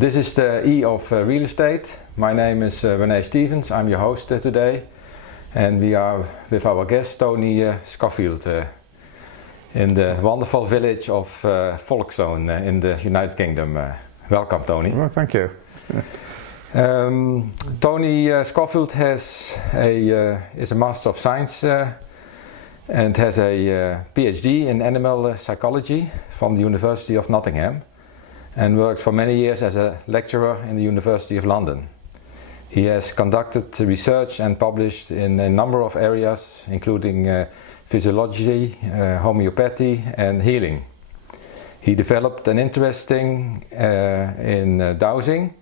This is the E of real estate. My name is Rene Stevens. I'm your host today, and we are with our guest Tony Scofield in the wonderful village of Folkestone in the United Kingdom. Welcome, Tony. Well, thank you. Tony Scofield is a Master of Science and has a PhD in animal psychology from the University of Nottingham, and worked for many years as a lecturer in the University of London. He has conducted research and published in a number of areas, including physiology, homeopathy and healing. He developed an interest in dowsing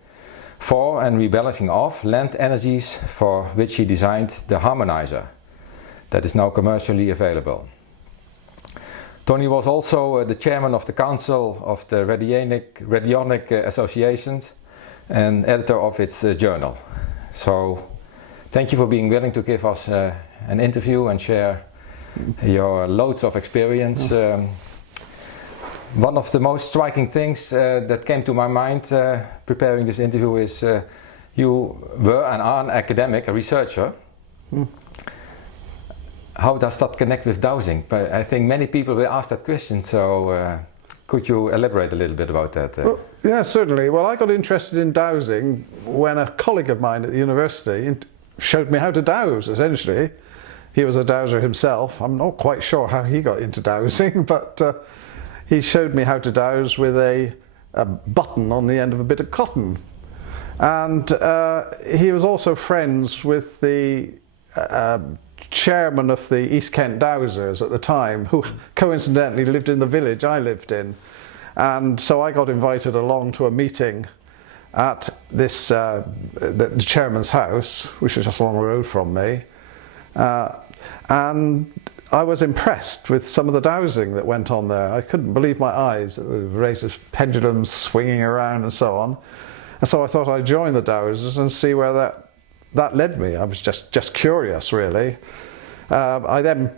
for and rebalancing of land energies, for which he designed the harmonizer that is now commercially available. Tony was also the chairman of the council of the Radionic Associations and editor of its journal. So thank you for being willing to give us an interview and share your loads of experience. One of the most striking things that came to my mind preparing this interview is you were and are an academic, a researcher. How does that connect with dowsing? But I think many people will ask that question, so could you elaborate a little bit about that? Well, yeah, certainly. Well, I got interested in dowsing when a colleague of mine at the university showed me how to dowse, essentially. He was a dowser himself. I'm not quite sure how he got into dowsing, but he showed me how to dowse with a button on the end of a bit of cotton. And he was also friends with the chairman of the East Kent Dowsers at the time, who coincidentally lived in the village I lived in. And so I got invited along to a meeting at this the chairman's house, which was just along the road from me. And I was impressed with some of the dowsing that went on there. I couldn't believe my eyes at the rate of pendulums swinging around and so on. And so I thought I'd join the dowsers and see where that led me. I was just curious, really. I then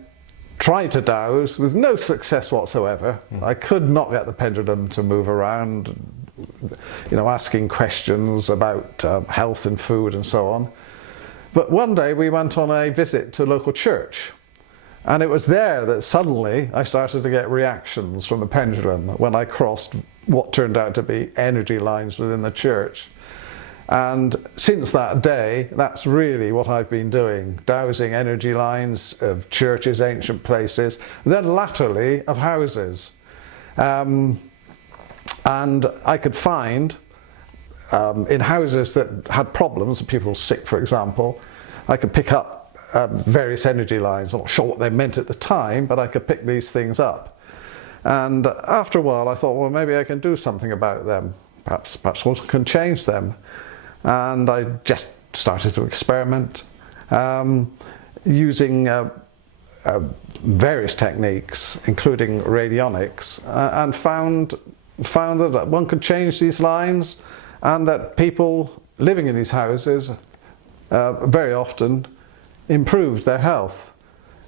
tried to dowse with no success whatsoever. I could not get the pendulum to move around, you know, asking questions about health and food and so on. But one day we went on a visit to a local church, and it was there that suddenly I started to get reactions from the pendulum when I crossed what turned out to be energy lines within the church. And since that day, that's really what I've been doing, dowsing energy lines of churches, ancient places, then latterly of houses. And I could find in houses that had problems, people sick for example, I could pick up various energy lines. I'm not sure what they meant at the time, but I could pick these things up. And after a while I thought, well, maybe I can do something about them. Perhaps one can change them. And I just started to experiment using various techniques, including radionics, and found that one could change these lines, and that people living in these houses very often improved their health.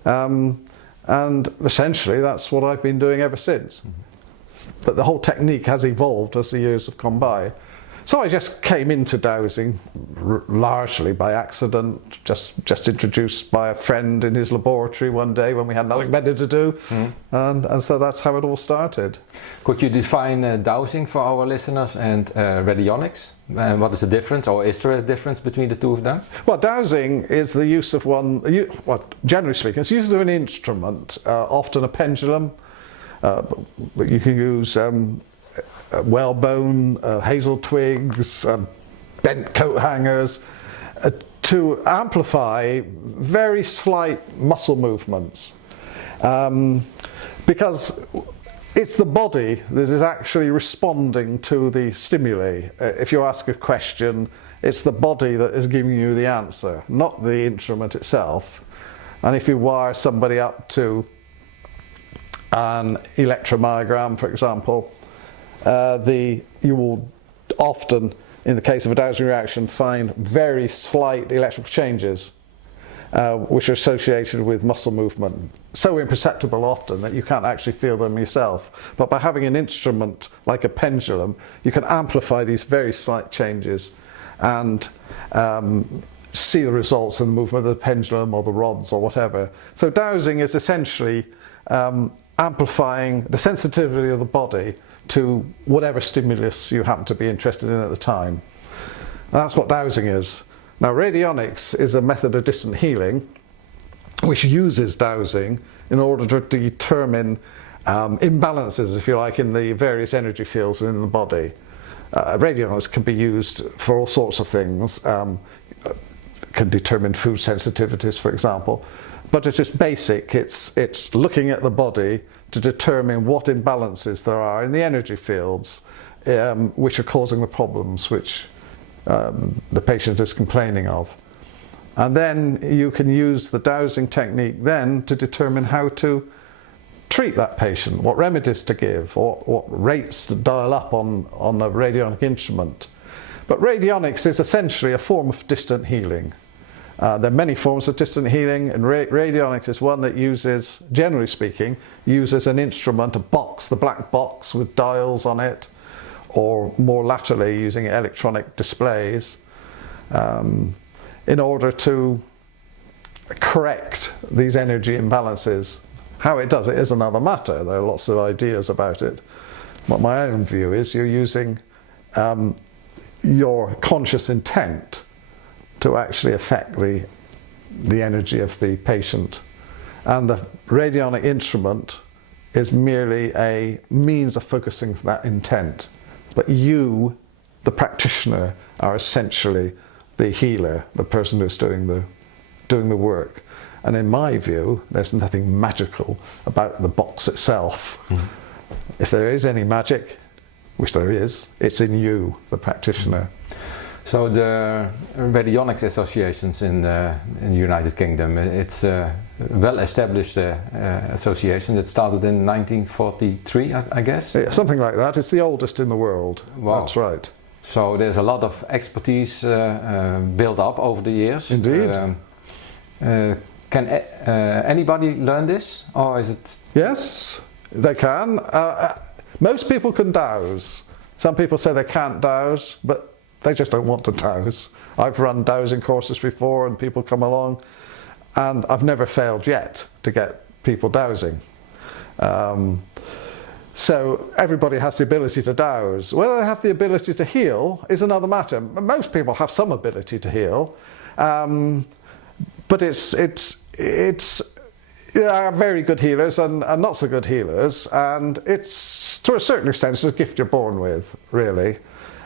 And essentially that's what I've been doing ever since. But the whole technique has evolved as the years have gone by. So I just came into dowsing largely by accident, just introduced by a friend in his laboratory one day when we had nothing better to do, and so that's how it all started. Could you define dowsing for our listeners and radionics? And what is the difference, or is there a difference between the two of them? Well, dowsing is the use of generally speaking, it's use of an instrument, often a pendulum. But you can use whalebone, hazel twigs, bent coat hangers to amplify very slight muscle movements, because it's the body that is actually responding to the stimuli. If you ask a question, it's the body that is giving you the answer, not the instrument itself. And if you wire somebody up to an electromyogram, for example, you will often, in the case of a dowsing reaction, find very slight electrical changes. which are associated with muscle movement. So imperceptible often that you can't actually feel them yourself. But by having an instrument like a pendulum, you can amplify these very slight changes and see the results in the movement of the pendulum or the rods or whatever. So dowsing is essentially amplifying the sensitivity of the body to whatever stimulus you happen to be interested in at the time. That's what dowsing is. Now, radionics is a method of distant healing which uses dowsing in order to determine imbalances, if you like, in the various energy fields within the body. Radionics can be used for all sorts of things. Can determine food sensitivities, for example, but it's just basic. It's looking at the body to determine what imbalances there are in the energy fields which are causing the problems which the patient is complaining of. And then you can use the dowsing technique then to determine how to treat that patient, what remedies to give, or what rates to dial up on a radionic instrument. But radionics is essentially a form of distant healing. There are many forms of distant healing, and radionics is one that uses, generally speaking, uses an instrument, a box, the black box with dials on it, or more latterly using electronic displays, in order to correct these energy imbalances. How it does it is another matter. There are lots of ideas about it. What my own view is, you're using your conscious intent to actually affect the energy of the patient. And the radionic instrument is merely a means of focusing that intent. But you, the practitioner, are essentially the healer, the person who's doing the work. And in my view, there's nothing magical about the box itself. Mm-hmm. If there is any magic, which there is, it's in you, the practitioner. So the Radionics associations in the United Kingdom, it's a well-established association that started in 1943, I guess? Yeah, something like that. It's the oldest in the world. Wow. That's right. So there's a lot of expertise built up over the years. Indeed. Can anybody learn this, or is it? Yes, they can. Most people can dowse. Some people say they can't dowse, but they just don't want to dowse. I've run dowsing courses before, and people come along, and I've never failed yet to get people dowsing. So everybody has the ability to dowse. Whether they have the ability to heal is another matter. Most people have some ability to heal, but there are very good healers and not so good healers, and it's, to a certain extent, it's a gift you're born with, really.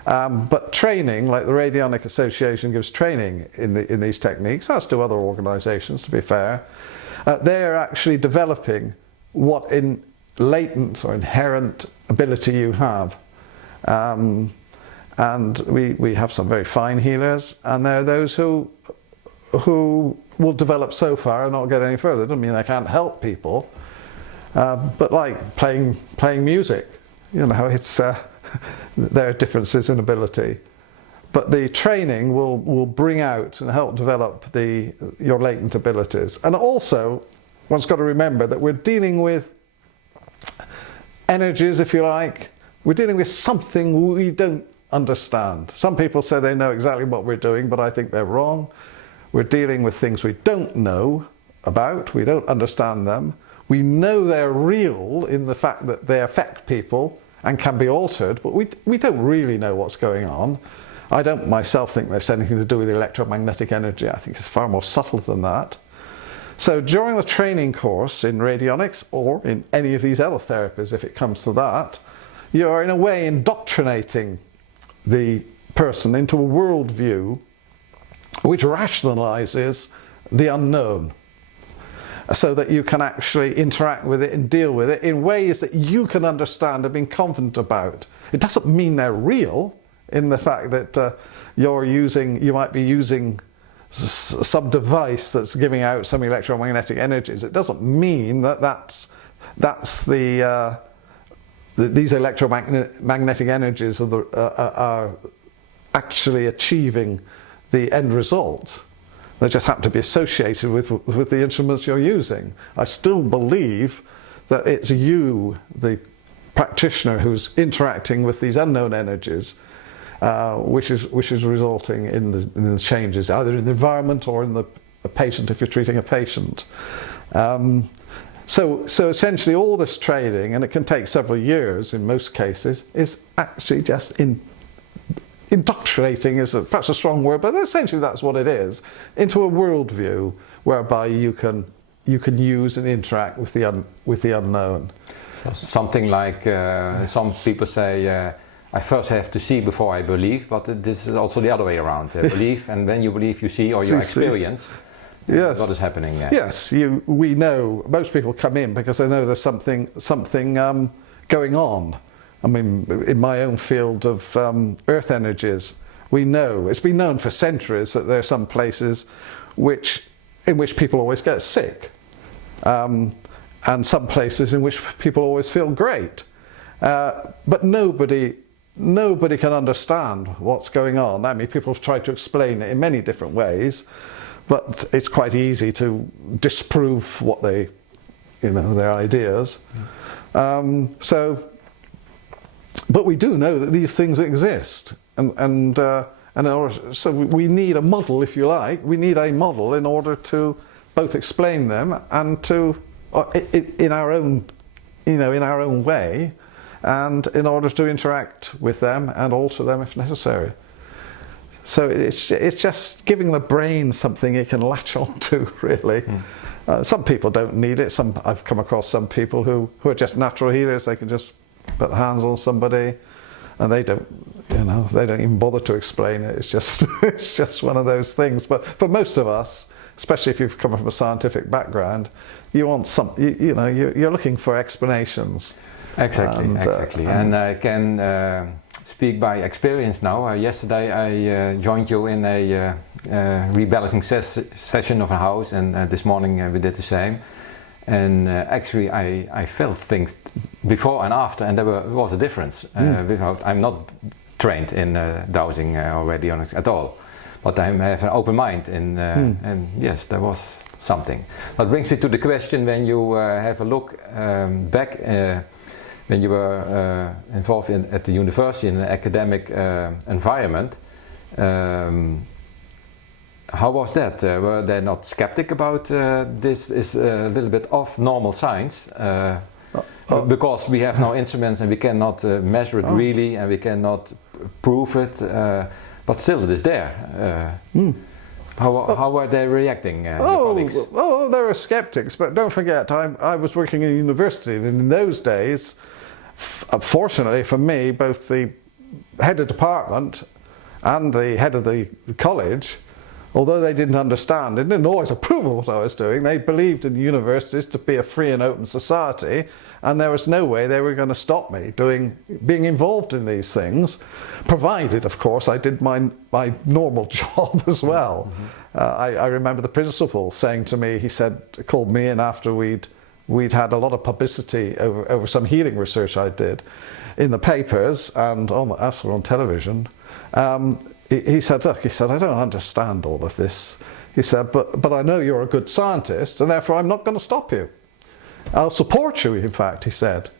But training, like the Radionic Association gives training in these techniques, as do other organisations, to be fair, they're actually developing what in latent or inherent ability you have. And we have some very fine healers, and there are those who will develop so far and not get any further. It doesn't mean they can't help people, but like playing music, you know, it's there are differences in ability, but the training will bring out and help develop your latent abilities. And also, one's got to remember that we're dealing with energies, if you like. We're dealing with something we don't understand. Some people say they know exactly what we're doing, but I think they're wrong. We're dealing with things we don't know about, we don't understand them. We know they're real in the fact that they affect people and can be altered, but we don't really know what's going on. I don't myself think there's anything to do with electromagnetic energy. I think it's far more subtle than that. So during the training course in radionics, or in any of these other therapies if it comes to that, you're in a way indoctrinating the person into a worldview which rationalizes the unknown, so that you can actually interact with it and deal with it in ways that you can understand and be confident about. It doesn't mean they're real in the fact that you might be using some device that's giving out some electromagnetic energies. It doesn't mean that these electromagnetic energies are actually achieving the end result. They just happen to be associated with the instruments you're using. I still believe that it's you, the practitioner, who's interacting with these unknown energies, which is resulting in the changes, either in the environment or in the patient if you're treating a patient. So essentially all this training, and it can take several years in most cases, is actually just indoctrinating is perhaps a strong word, but essentially that's what it is, into a worldview whereby you can use and interact with the unknown. So something like some people say, I first have to see before I believe, but this is also the other way around. Believe, and when you believe, you see, or you experience. Yes. What is happening there? Yes, we know, most people come in because they know there's something going on. I mean, in my own field of earth energies, we know, it's been known for centuries that there are some places in which people always get sick, and some places in which people always feel great. But nobody can understand what's going on. I mean, people have tried to explain it in many different ways, but it's quite easy to disprove what their ideas. But we do know that these things exist, so we need a model, if you like. We need a model in order to both explain them and to, in our own way, and in order to interact with them and alter them if necessary. So it's just giving the brain something it can latch on to, really. Some people don't need it. I've come across some people who are just natural healers. They can just put their hands on somebody, and they don't even bother to explain it. It's just one of those things. But for most of us, especially if you've come from a scientific background, you want you're looking for explanations. Exactly. And I can speak by experience now. Yesterday I joined you in a rebalancing session of a house, and this morning we did the same. And actually I felt things before and after, and there was a difference. I'm not trained in dowsing already at all, but I have an open mind, and yes, there was something. That brings me to the question, when you have a look back, when you were involved at the university in an academic environment, how was that? Were they not skeptic about this is a little bit off normal science? Because we have no instruments and we cannot measure it really, and we cannot prove it, but still it is there. How were they reacting, your colleagues? Oh, there were skeptics, but don't forget, I was working in a university, and in those days, fortunately for me, both the head of department and the head of the college, although they didn't understand, they didn't always approve of what I was doing, they believed in universities to be a free and open society, and there was no way they were going to stop me being involved in these things, provided, of course, I did my normal job as well. I remember the principal saying to me, called me in after we'd had a lot of publicity over some healing research I did in the papers and also on television. He said, look, I don't understand all of this. He said, but I know you're a good scientist, and therefore I'm not going to stop you. I'll support you, in fact, he said.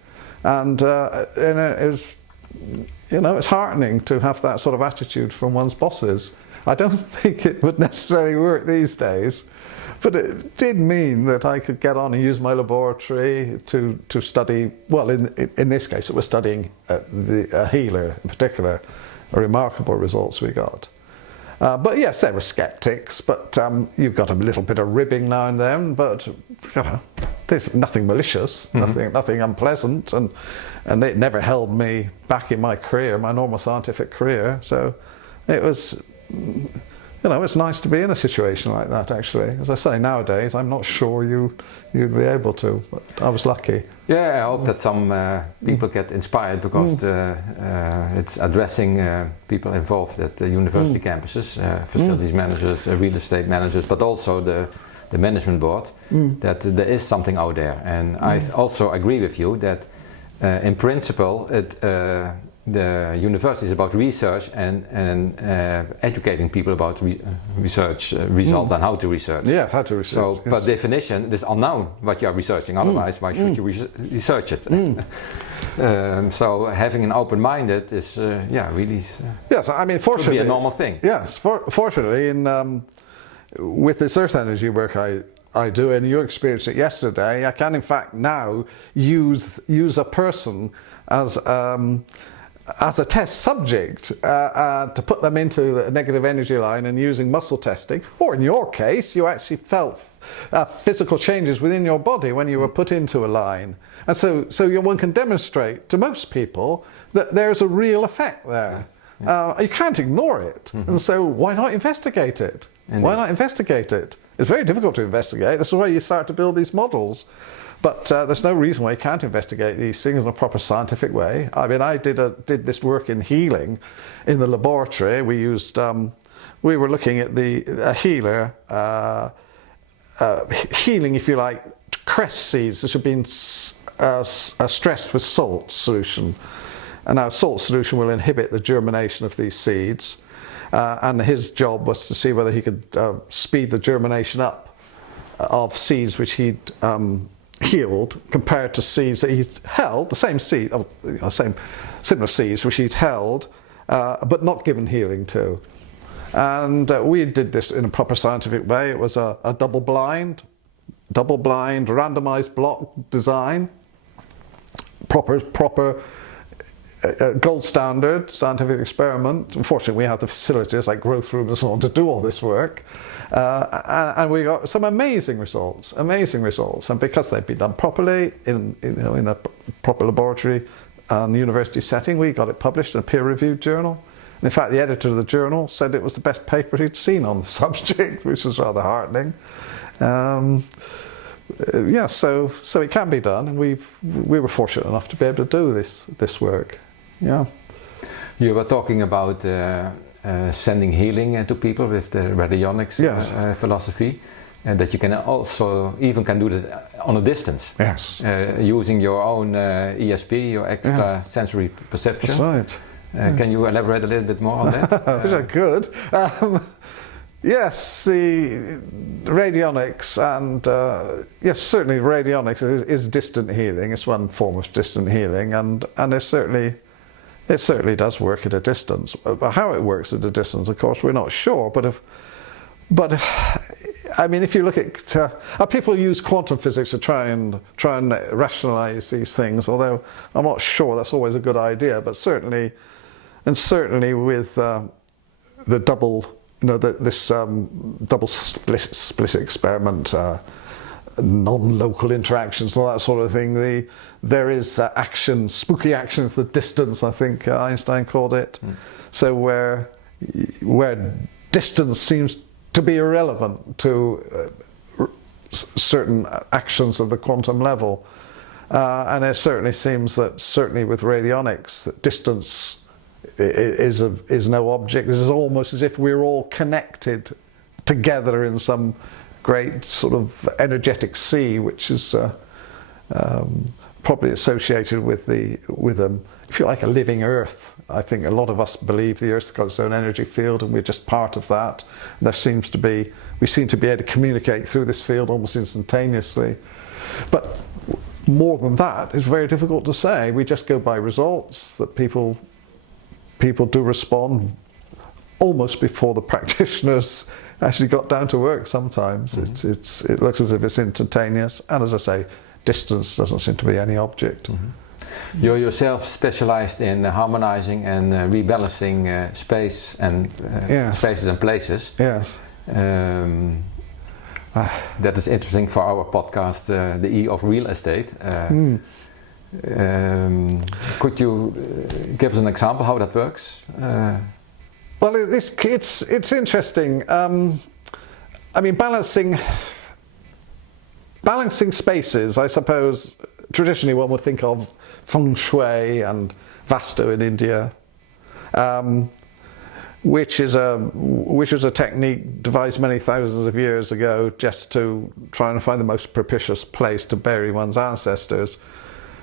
And it was, it's heartening to have that sort of attitude from one's bosses. I don't think it would necessarily work these days, but it did mean that I could get on and use my laboratory to study, well, in this case it was studying a healer in particular, remarkable results we got. But yes, there were skeptics, but you've got a little bit of ribbing now and then, but there's nothing malicious, nothing unpleasant, and it never held me back in my career, my normal scientific career. So it was, it's nice to be in a situation like that, actually. As I say, nowadays, I'm not sure you'd be able to, but I was lucky. Yeah, I hope that some people get inspired, because it's addressing people involved at the university campuses, facilities managers, real estate managers, but also the management board, that there is something out there. And I also agree with you that in principle the university is about research and educating people about research results and how to research. Yeah, how to research. So, yes. by definition, it is unknown what you are researching. Otherwise, why should you research it? So, having an open-minded is, really. Yes, I mean, fortunately, should be a normal thing. Yes, fortunately, with this earth energy work I do, and you experienced it yesterday, I can in fact now use a person as a test subject to put them into the negative energy line, and using muscle testing, or in your case, you actually felt physical changes within your body when you were put into a line. And so one can demonstrate to most people that there's a real effect there. You can't ignore it, and so why not investigate it? Indeed. Why not investigate it? It's very difficult to investigate. This is why you start to build these models. But there's no reason why you can't investigate these things in a proper scientific way. I mean, I did this work in healing in the laboratory. We were looking at a healer healing, if you like, cress seeds that have been stressed with salt solution. And now salt solution will inhibit the germination of these seeds. And his job was to see whether he could speed the germination up of seeds which he'd healed compared to seeds that he'd held, the same seed, similar seeds which he'd held, but not given healing to. And we did this in a proper scientific way. It was a double-blind, randomized block design, proper gold standard scientific experiment. Unfortunately, we had the facilities like growth rooms and so on to do all this work, and we got some amazing results. And because they'd been done properly in a proper laboratory and university setting, we got it published in a peer-reviewed journal. And in fact, the editor of the journal said it was the best paper he'd seen on the subject, which was rather heartening. So it can be done, and we were fortunate enough to be able to do this work. Yeah. You were talking about sending healing to people with the radionics philosophy, and that you can also even do that on a distance. Yes. Using your own ESP, your extra sensory perception. That's right. Can you elaborate a little bit more on that? Which I could. Yes, the radionics, and yes, certainly radionics is distant healing. It's one form of distant healing, and it certainly does work at a distance. But how it works at a distance, of course, we're not sure. But I mean, if you look at people use quantum physics to try and rationalize these things, although I'm not sure that's always a good idea. But certainly with the double. This double split experiment, non-local interactions, all that sort of thing. There is action, spooky action at the distance, I think Einstein called it. So where distance seems to be irrelevant to certain actions of the quantum level, and it certainly seems that certainly with radionics, that distance is no object. This is almost as if we're all connected together in some great sort of energetic sea, which is probably associated with if you like, a living Earth. I think a lot of us believe the Earth's got its own energy field, and we're just part of that. And we seem to be able to communicate through this field almost instantaneously. But more than that, it's very difficult to say. We just go by results that people do respond almost before the practitioners actually got down to work sometimes. Mm-hmm. It looks as if it's instantaneous, and as I say, distance doesn't seem to be any object. Mm-hmm. You're yourself specialized in harmonizing and rebalancing spaces and places. Yes. That is interesting for our podcast, the E of Real Estate. Could you give us an example how that works? Well, it's interesting. I mean, balancing spaces, I suppose, traditionally one would think of feng shui and vastu in India, which is a technique devised many thousands of years ago just to try and find the most propitious place to bury one's ancestors.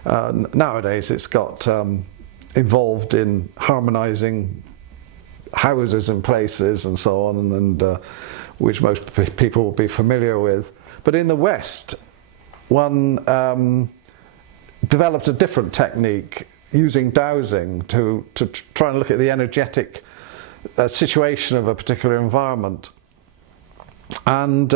Nowadays it's got involved in harmonising houses and places and so on, and which most people will be familiar with. But in the West, one developed a different technique using dowsing to try and look at the energetic situation of a particular environment. And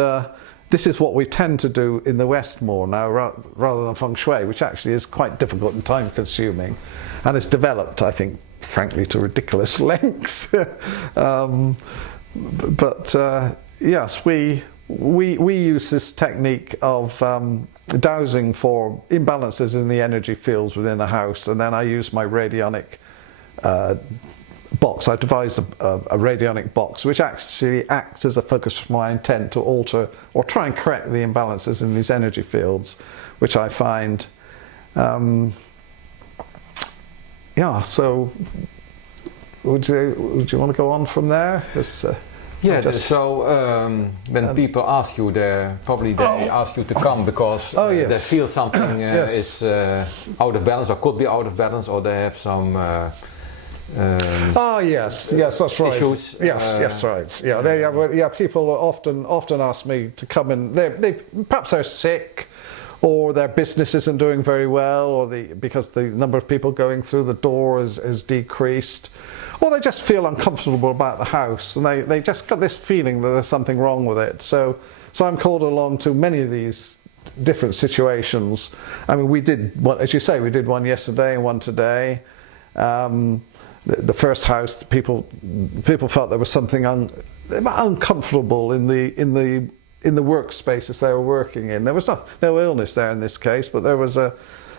this is what we tend to do in the West more now, rather than feng shui, which actually is quite difficult and time consuming, and it's developed, I think, frankly, to ridiculous lengths. Yes, we use this technique of dowsing for imbalances in the energy fields within the house, and then I use my radionic box. I devised a radionic box which actually acts as a focus for my intent to alter or try and correct the imbalances in these energy fields, which I find so would you want to go on from there? When people ask you, they ask you to come because they feel something is out of balance, or could be out of balance, or they have some yes, that's right. Issues. Yes, right. Yeah, people often ask me to come in. They perhaps they're sick, or their business isn't doing very well, or because the number of people going through the door is decreased, or they just feel uncomfortable about the house, and they just got this feeling that there's something wrong with it. So I'm called along to many of these different situations. I mean, we did, as you say, we did one yesterday and one today. The first house, people felt there was something uncomfortable in the workspaces they were working in. There was no illness there in this case, but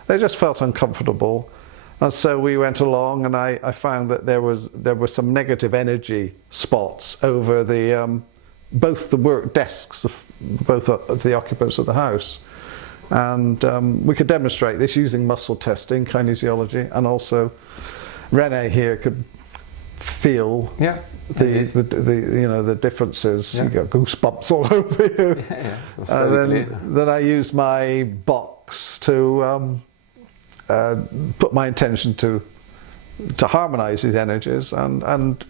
they just felt uncomfortable, and so we went along, and I found that there were some negative energy spots over both the work desks of both of the occupants of the house, and we could demonstrate this using muscle testing, kinesiology, and also Rene here could feel the differences. You got goosebumps all over you. Then I used my box to put my intention to harmonise these energies, and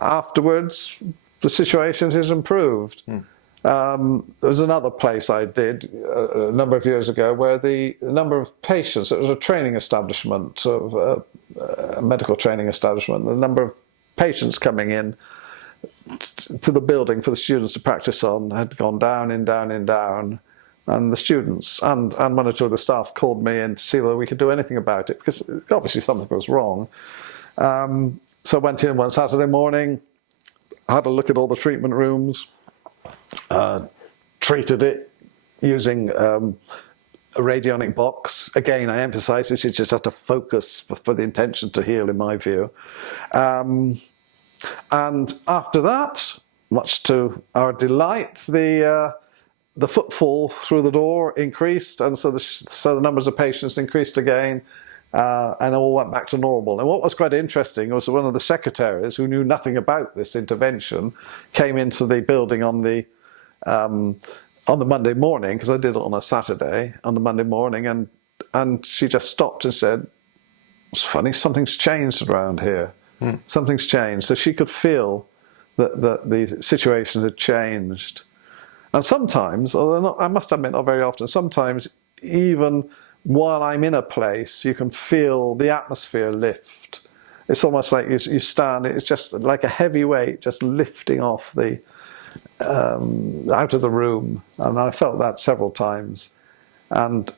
afterwards the situation has improved. There was another place I did a number of years ago where the number of patients, it was a training establishment, a medical training establishment, the number of patients coming in to the building for the students to practice on had gone down and down and down, and the students and one or two of the staff called me in to see whether we could do anything about it, because obviously something was wrong. So I went in one Saturday morning, had a look at all the treatment rooms, treated it using a radionic box. Again, I emphasize this is just a focus for the intention to heal, in my view. And after that, much to our delight, the footfall through the door increased, and so the numbers of patients increased again, and all went back to normal. And what was quite interesting was one of the secretaries, who knew nothing about this intervention, came into the building on the Monday morning, because I did it on a Saturday, on the Monday morning, and she just stopped and said, "It's funny, something's changed around here. Something's changed." So she could feel that the situation had changed. And sometimes, although I must admit not very often, sometimes even while I'm in a place, you can feel the atmosphere lift. It's almost like you stand, it's just like a heavy weight just lifting off out of the room. And I felt that several times. And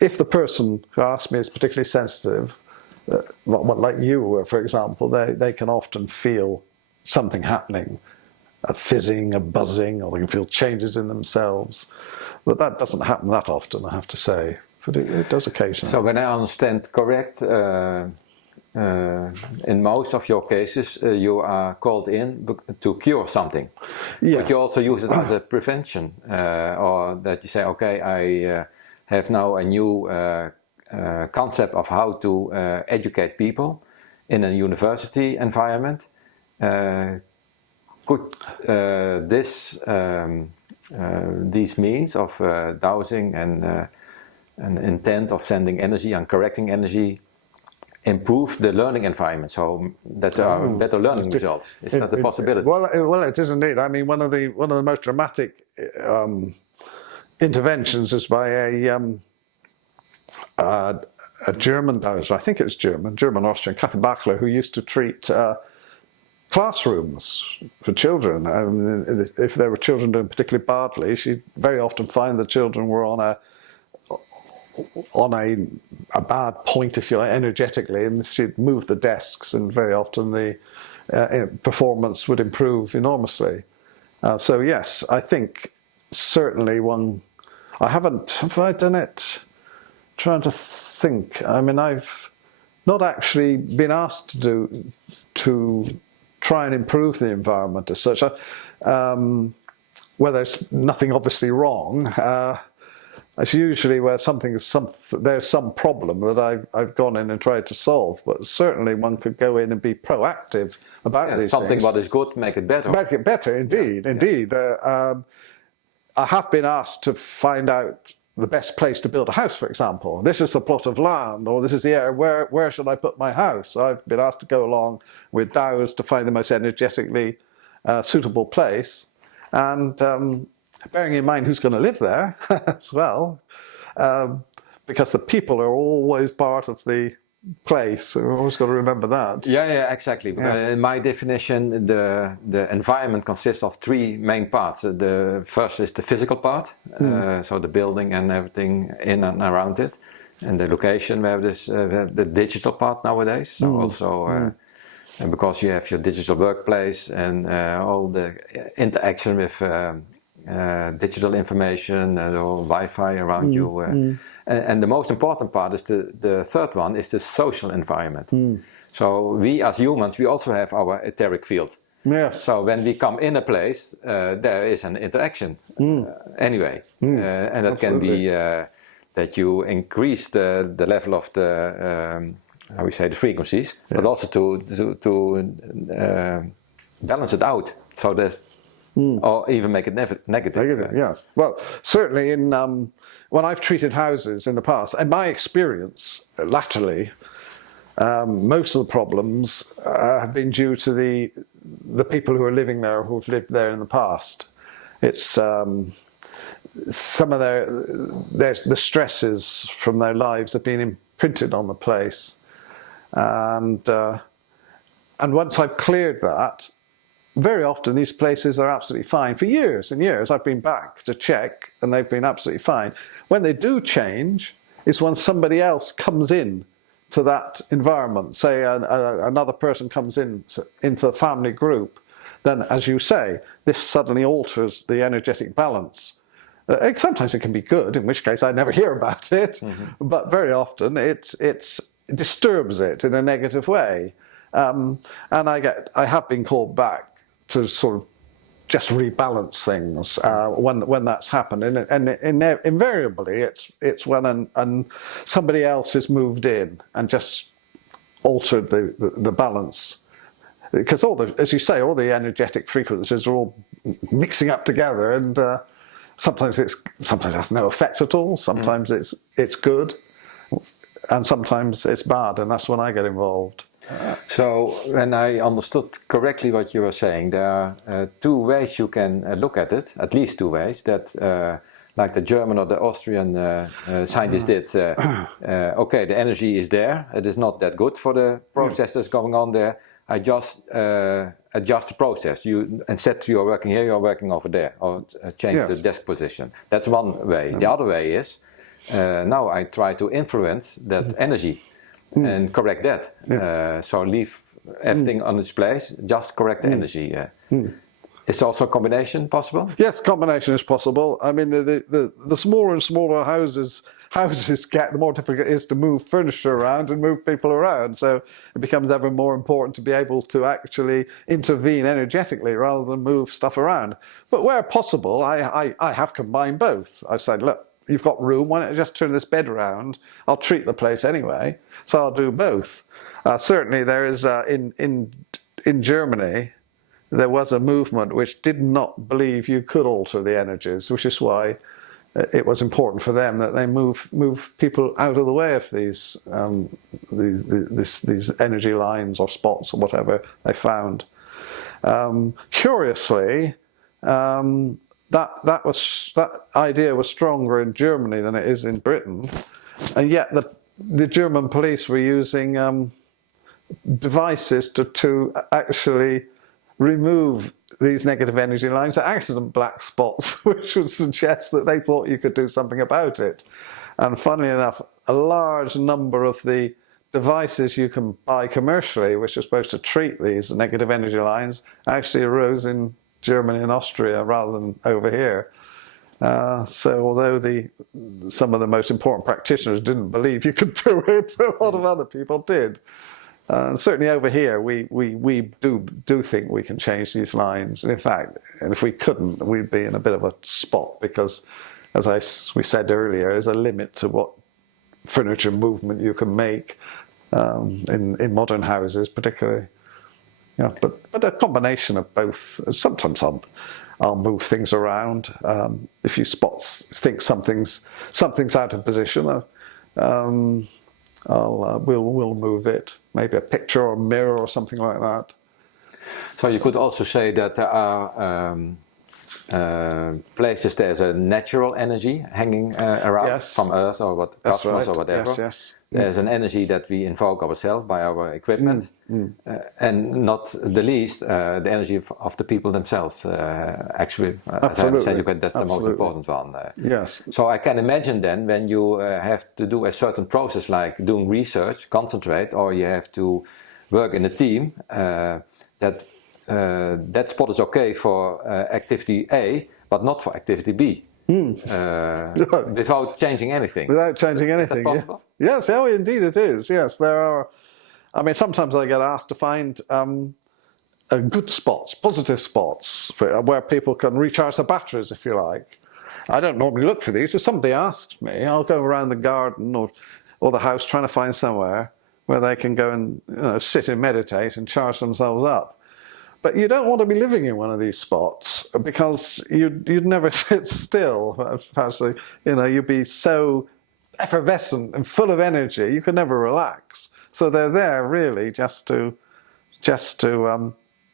if the person who asked me is particularly sensitive, like you were, for example, they can often feel something happening, a fizzing, a buzzing, or they can feel changes in themselves. But that doesn't happen that often, I have to say. But it does occasionally. So when I understand correct, in most of your cases, you are called in to cure something. Yes. But you also use it as a prevention, or that you say, okay, I have now a new concept of how to educate people in a university environment. Could these means of dowsing and intent of sending energy and correcting energy improve the learning environment so that there are better learning results? Is that a possibility? Well, it is indeed. I mean, one of the most dramatic interventions is by a German dowser. I think it's German-Austrian, Kathy Bachler, who used to treat classrooms for children. If there were children doing particularly badly, she'd very often find the children were on a bad point, if you like, energetically, and she'd move the desks, and very often the performance would improve enormously. So yes, I think certainly have I done it? Trying to think. I mean, I've not actually been asked to try and improve the environment as such. Where there's nothing obviously wrong. It's usually where there's some problem that I've gone in and tried to solve. But certainly one could go in and be proactive about these something things. What is good, make it better. Make it better, indeed, indeed. I have been asked to find out the best place to build a house, for example. This is the plot of land, or this is the area, where should I put my house? So I've been asked to go along with dowsers to find the most energetically suitable place. And bearing in mind who's going to live there as well, because the people are always part of the place, so we've always got to remember that. Yeah, exactly. In my definition, the environment consists of three main parts. The first is the physical part, so the building and everything in and around it, and the location. We have this the digital part nowadays. So also. And because you have your digital workplace and all the interaction with digital information and all Wi-Fi around you. And the most important part is the third one is the social environment. So we as humans, we also have our etheric field. Yes. So when we come in a place, there is an interaction anyway. And that can be that you increase the level of the how we say the frequencies, but also to balance it out. So there's or even make it negative. Yes. Well, certainly when I've treated houses in the past, and my experience latterly, most of the problems have been due to the people who are living there, who've lived there in the past. It's some of the stresses from their lives have been imprinted on the place. And once I've cleared that, very often these places are absolutely fine. For years and years I've been back to check and they've been absolutely fine. When they do change is when somebody else comes in to that environment. Say another person comes into the family group, then as you say, this suddenly alters the energetic balance. Sometimes it can be good, in which case I never hear about it, but very often it disturbs it in a negative way, and I have been called back to sort of just rebalance things when that's happened, and invariably it's when somebody else has moved in and just altered the balance, because as you say, all the energetic frequencies are all mixing up together, and sometimes it has no effect at all. Sometimes it's good. And sometimes it's bad, and that's when I get involved. So, when I understood correctly what you were saying, there are two ways you can look at it, at least two ways, that like the German or the Austrian scientists did, okay, the energy is there, it is not that good for the processes going on there, I just adjust the process. Instead you're working here, you're working over there, or change the desk position. That's one way. The other way is, now I try to influence that energy and correct that. So leave everything on its place, just correct the energy. Is also a combination possible? Yes, combination is possible. I mean, the smaller and smaller houses get, the more difficult it is to move furniture around and move people around. So it becomes ever more important to be able to actually intervene energetically rather than move stuff around. But where possible, I have combined both. I've said, look, you've got room, why don't you just turn this bed around? I'll treat the place anyway, so I'll do both. Certainly there is, in Germany, there was a movement which did not believe you could alter the energies, which is why it was important for them that they move people out of the way of these energy lines or spots or whatever they found. Curiously, that idea was stronger in Germany than it is in Britain, and yet the German police were using devices to actually remove these negative energy lines, accident black spots, which would suggest that they thought you could do something about it. And funnily enough, a large number of the devices you can buy commercially, which are supposed to treat these negative energy lines, actually arose in Germany and Austria rather than over here. So although some of the most important practitioners didn't believe you could do it, a lot of other people did. Certainly over here, we do think we can change these lines. And in fact, and if we couldn't, we'd be in a bit of a spot because, as we said earlier, there's a limit to what furniture movement you can make in modern houses, particularly. Yeah, but a combination of both. Sometimes I'll move things around. If you think something's out of position, we'll move it. Maybe a picture or a mirror or something like that. So you could also say that there are places there's a natural energy hanging around from Earth or cosmos or whatever. Yes. There's an energy that we invoke ourselves by our equipment, and not the least the energy of the people themselves. Actually, as I understand, that's the most important one. Yes. So I can imagine then when you have to do a certain process like doing research, concentrate, or you have to work in a team, that spot is okay for activity A, but not for activity B. Without changing anything. Without changing anything. Is that possible? Yes, oh, indeed it is. Yes, there are. I mean, sometimes I get asked to find good spots, positive spots, where people can recharge their batteries, if you like. I don't normally look for these. If somebody asks me, I'll go around the garden or the house trying to find somewhere where they can go and sit and meditate and charge themselves up. But you don't want to be living in one of these spots because you'd never sit still. Actually, you'd be so effervescent and full of energy, you could never relax. So they're there really just to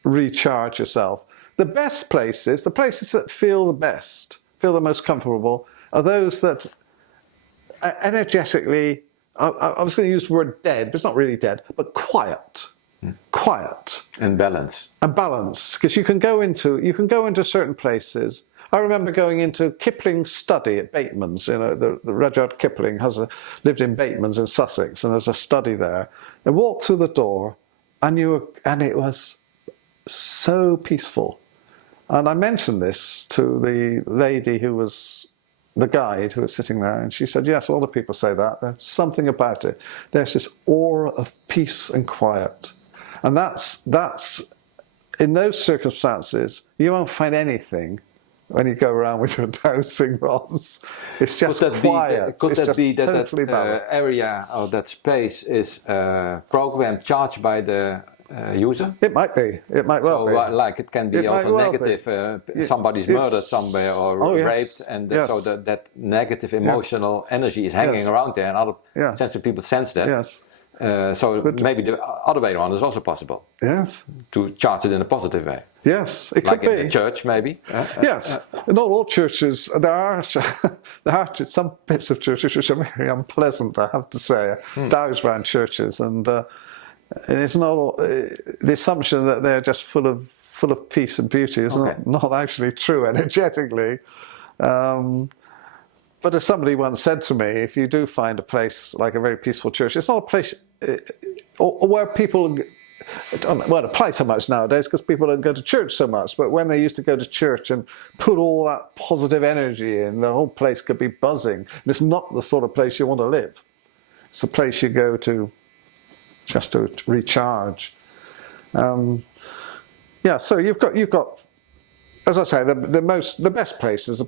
recharge yourself. The best places, the places that feel the best, feel the most comfortable, are those that are energetically, I was going to use the word dead, but it's not really dead, but quiet. Quiet and balance, because you can go into certain places. I remember going into Kipling's study at Bateman's. The Rudyard Kipling lived in Bateman's in Sussex, and there's a study there. I walked through the door, and it was so peaceful. And I mentioned this to the lady who was the guide who was sitting there, and she said, "Yes, all the people say that. There's something about it. There's this aura of peace and quiet." And that's in those circumstances, you won't find anything when you go around with your dowsing rods. It's just quiet. Could that be that area or that space is programmed, charged by the user? It might be. It might well be. Like it can be also negative. Somebody's murdered somewhere or raped, and so that negative emotional energy is hanging around there, and other sensitive people sense that. Yes. But maybe the other way around is also possible. Yes. To charge it in a positive way. Yes, it like could be. Like in a church, maybe. Yes. Not all churches. There are some bits of churches which are very unpleasant, I have to say. Dows around churches, and it's not all, the assumption that they're just full of peace and beauty is not actually true energetically. But as somebody once said to me, if you do find a place like a very peaceful church, it's not a place where people, well, it applies so much nowadays because people don't go to church so much, but when they used to go to church and put all that positive energy in, the whole place could be buzzing. And it's not the sort of place you want to live. It's a place you go to just to recharge. So you've got, as I say, the best places,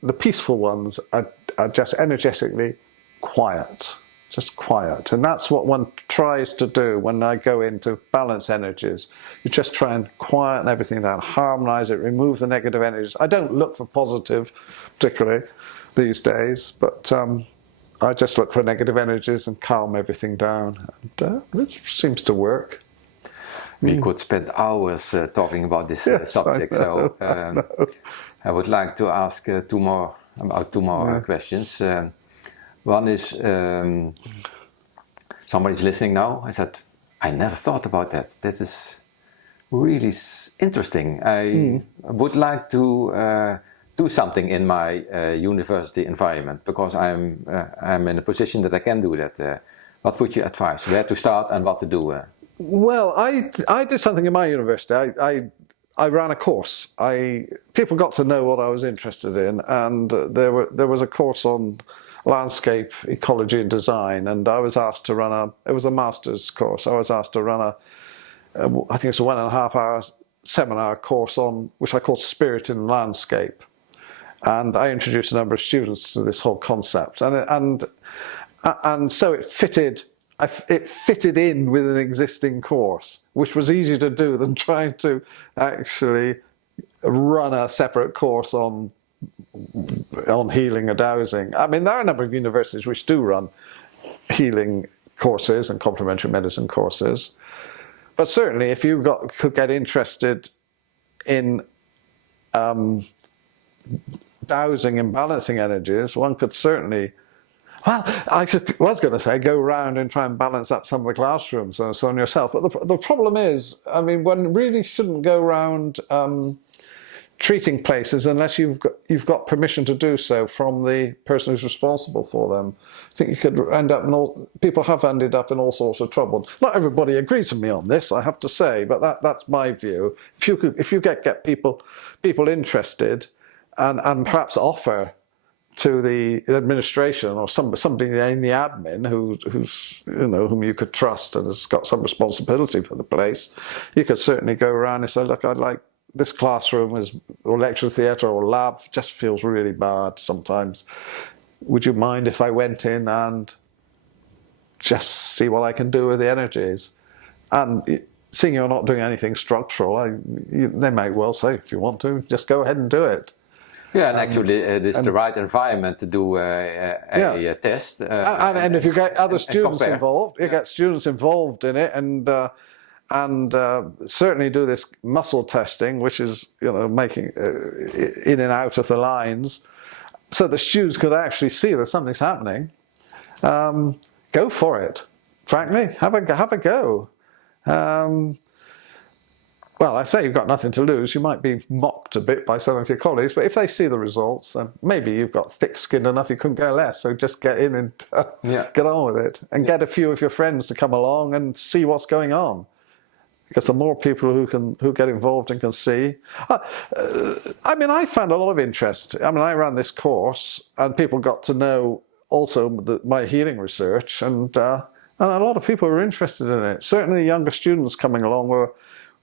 the peaceful ones are just energetically quiet. just quiet. And that's what one tries to do when I go into balance energies. You just try and quieten everything down, harmonise it, remove the negative energies. I don't look for positive, particularly these days, but I just look for negative energies and calm everything down. And it seems to work. We could spend hours talking about this subject, so I would like to ask two more questions. One is, somebody's listening now. I said, I never thought about that. This is really interesting. I would like to do something in my university environment, because I'm in a position that I can do that. What would you advise? Where to start and what to do? Well, I did something in my university. I ran a course. People got to know what I was interested in, and there was a course on landscape ecology and design, and I was asked to run it was a master's course. I was asked to run I think it's a 1.5 hour seminar course on, which I called Spirit in Landscape, and I introduced a number of students to this whole concept, and so it fitted in with an existing course, which was easier to do than trying to actually run a separate course on healing or dowsing. I mean, there are a number of universities which do run healing courses and complementary medicine courses, but certainly if you could get interested in dowsing and balancing energies, one could certainly, well, I was going to say go around and try and balance up some of the classrooms and so on yourself. But the problem is, I mean, one really shouldn't go around treating places unless you've got permission to do so from the person who's responsible for them. I think you could end up people have ended up in all sorts of trouble. Not everybody agrees with me on this, I have to say, but that's my view. If you get people interested and perhaps offer to the administration or somebody in the admin who's whom you could trust and has got some responsibility for the place, you could certainly go around and say, look, I'd like this classroom or lecture theatre or lab just feels really bad sometimes. Would you mind if I went in and just see what I can do with the energies? And seeing you're not doing anything structural, they might well say, if you want to, just go ahead and do it. Yeah, and actually this is the right environment to do a test. And if you get other students involved, you get students involved in it, and certainly do this muscle testing, which is making in and out of the lines, so the students could actually see that something's happening. Go for it. Frankly, have a go. Well, I say you've got nothing to lose. You might be mocked a bit by some of your colleagues, but if they see the results, maybe you've got thick-skinned enough you couldn't care less. So just get in and get on with it, and get a few of your friends to come along and see what's going on. Because the more people who get involved and can see, I mean, I found a lot of interest. I mean, I ran this course, and people got to know also my healing research, and a lot of people were interested in it. Certainly, the younger students coming along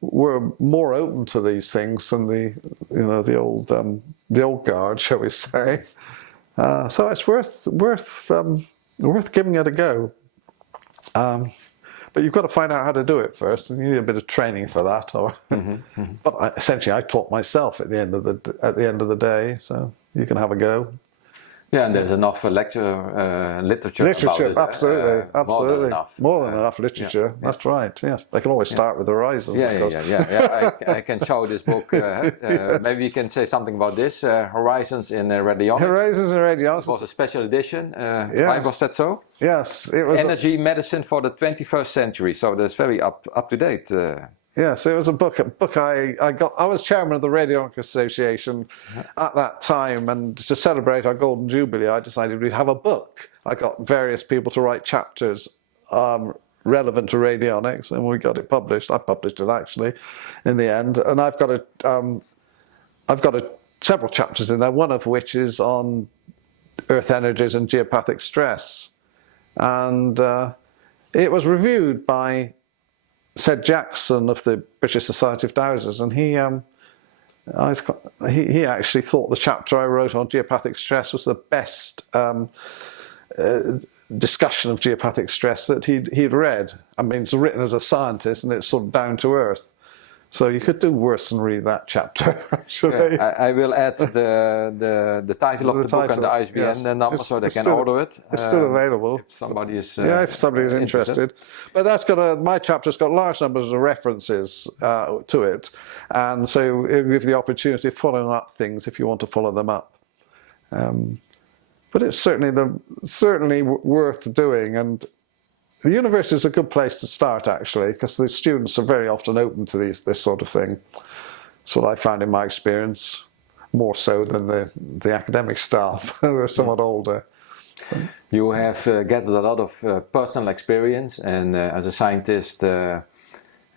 were more open to these things than the old guard, shall we say? So it's worth giving it a go. But you've got to find out how to do it first, and you need a bit of training for that. But essentially, I taught myself at the end of the day, so you can have a go. Yeah, and there's enough literature about it. Absolutely. More than enough literature. Yeah. That's right. Yes, they can always start with Horizons. Yeah. I can show this book. Maybe you can say something about this. Horizons in Radionics. Horizons in Radionics. It was a special edition. Why was that so? Yes, it was. Energy medicine for the 21st century. So that's very up to date. Yes, it was a book I got. I was chairman of the Radionic Association at that time, and to celebrate our Golden Jubilee, I decided we'd have a book. I got various people to write chapters relevant to radionics, and we got it published. I published it actually, in the end, and I've got several chapters in there. One of which is on earth energies and geopathic stress, and it was reviewed by Sed Jackson of the British Society of Dowsers, and he actually thought the chapter I wrote on geopathic stress was the best discussion of geopathic stress that he'd read. I mean, it's written as a scientist and it's sort of down to earth. So you could do worse than read that chapter, actually. Yeah, I will add the title of the book and the ISBN number so they can order it. It's still available. If somebody is if somebody is interested. But that's my chapter's got large numbers of references to it, and so it'll give you the opportunity of following up things if you want to follow them up. But it's certainly worth doing, and the university is a good place to start, actually, because the students are very often open to this sort of thing. That's what I found in my experience, more so than the academic staff who are somewhat older. You have gathered a lot of personal experience, and as a scientist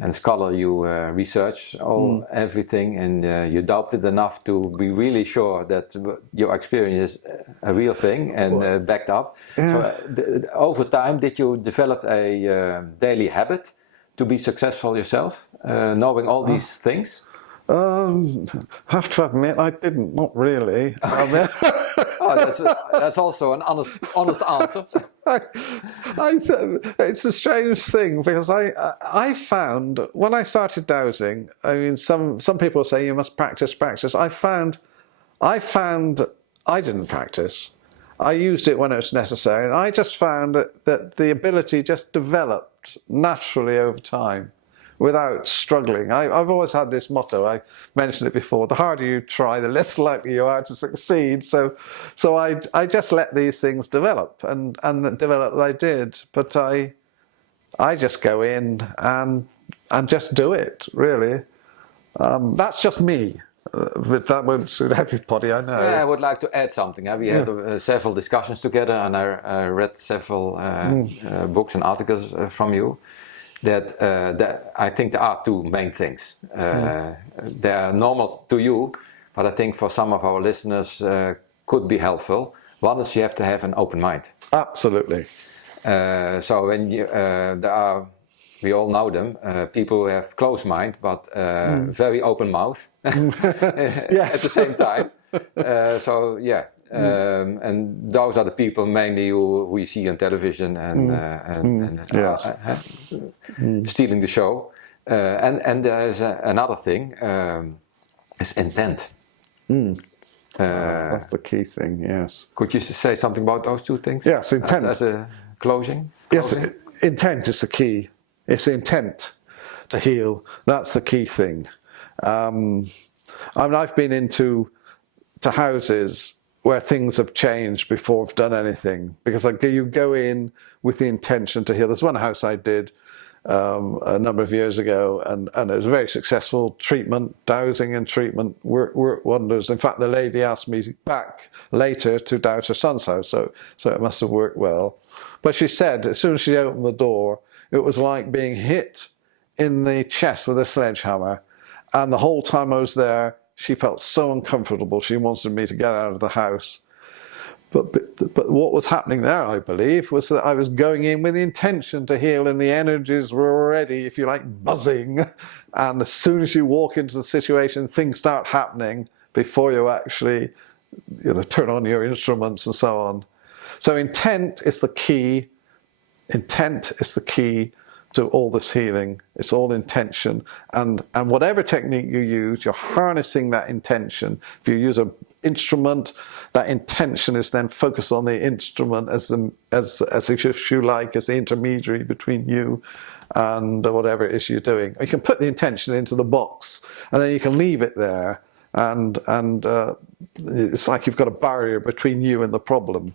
and scholar, you research everything, and you doubted it enough to be really sure that your experience is a real thing and backed up. Yeah. So over time, did you develop a daily habit to be successful yourself, knowing all these things? I have to admit, I didn't. Not really. That's also an honest answer. It's a strange thing because I found when I started dowsing, I mean, some people say you must practice. I found I didn't practice. I used it when it was necessary, and I just found that the ability just developed naturally over time, without struggling. I've always had this motto, I mentioned it before, the harder you try, the less likely you are to succeed. So I just let these things develop, and develop I did. But I just go in and just do it, really. That's just me. But that won't suit everybody, I know. Yeah, I would like to add something. We had several discussions together, and I read several books and articles from you. That I think there are two main things. They are normal to you, but I think for some of our listeners could be helpful. One is you have to have an open mind. Absolutely. So when you, there are, we all know them, people who have closed mind but very open mouth yes. at the same time. So yeah. And those are the people mainly who we see on television and yes. Stealing the show. And there is another thing, is intent. That's the key thing, yes. Could you say something about those two things? Yes, intent. As a closing? Yes, intent is the key. It's the intent to heal. That's the key thing. I mean, I've been into houses where things have changed before I've done anything, because you go in with the intention to heal. There's one house I did a number of years ago, and it was a very successful treatment. Dowsing and treatment worked wonders. In fact, the lady asked me back later to douse her son's house, so it must have worked well. But she said as soon as she opened the door, it was like being hit in the chest with a sledgehammer, and the whole time I was there, she felt so uncomfortable. She wanted me to get out of the house. But what was happening there, I believe, was that I was going in with the intention to heal, and the energies were already, if you like, buzzing. And as soon as you walk into the situation, things start happening before you actually, turn on your instruments and so on. So intent is the key. Intent is the key to all this healing. It's all intention, and whatever technique you use, you're harnessing that intention. If you use an instrument, that intention is then focused on the instrument as if you like, as the intermediary between you and whatever it is you're doing. You can put the intention into the box, and then you can leave it there, and it's like you've got a barrier between you and the problem.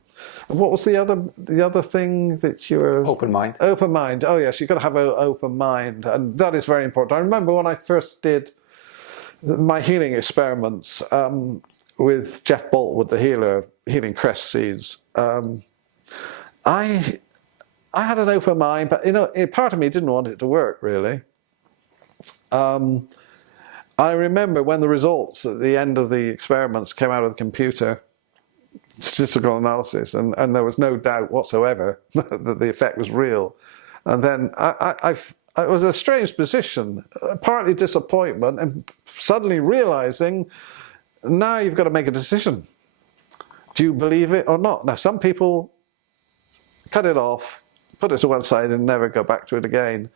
And what was the other thing that you were... Open mind. Open mind. Oh yes, you've got to have an open mind, and that is very important. I remember when I first did my healing experiments with Jeff Boltwood, the healer, healing cress seeds. I had an open mind, but part of me didn't want it to work really. I remember when the results at the end of the experiments came out of the computer, statistical analysis, and there was no doubt whatsoever that the effect was real. And then I was in a strange position, partly disappointment, and suddenly realizing now you've got to make a decision. Do you believe it or not? Now, some people cut it off, put it to one side and never go back to it again.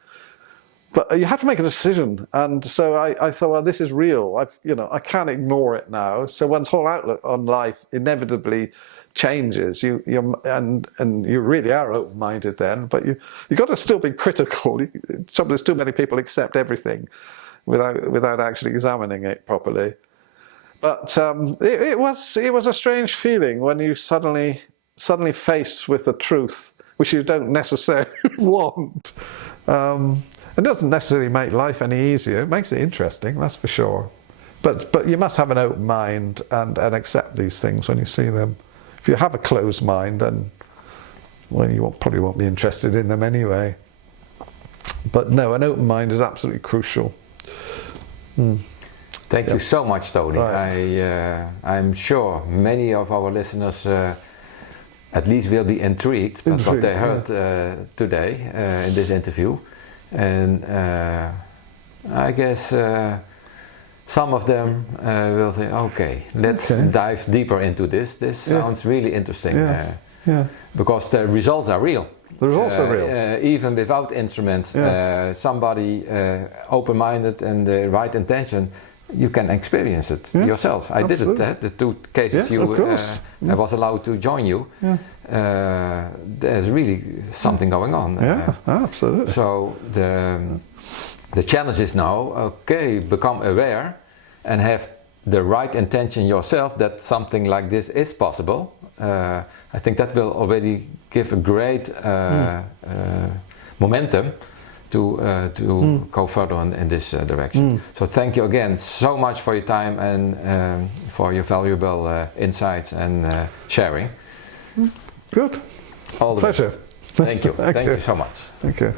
But you have to make a decision, and so I thought, well, this is real. I can't ignore it now. So one's whole outlook on life inevitably changes. You really are open-minded then, but you got to still be critical. There's too many people accept everything without actually examining it properly. But it was a strange feeling when you suddenly faced with the truth, which you don't necessarily want. It doesn't necessarily make life any easier. It makes it interesting, that's for sure. But you must have an open mind and accept these things when you see them. If you have a closed mind, then you probably won't be interested in them anyway. But no, an open mind is absolutely crucial. Thank you so much, Tony. Right. I'm sure many of our listeners at least will be intrigued by what they heard today in this interview. And I guess some of them will say, okay, let's dive deeper into this. This sounds really interesting. Because the results are real. The results are real. Even without instruments, somebody open-minded and the right intention, you can experience it yourself. I did it. The 2 cases I was allowed to join you. There's really something going on. Absolutely. So the challenge is now, become aware and have the right intention yourself that something like this is possible. I think that will already give a great momentum to go further in this direction. So thank you again so much for your time and for your valuable insights and sharing. Good. All the pleasure. Best. Thank you. Thank you so much. Thank you.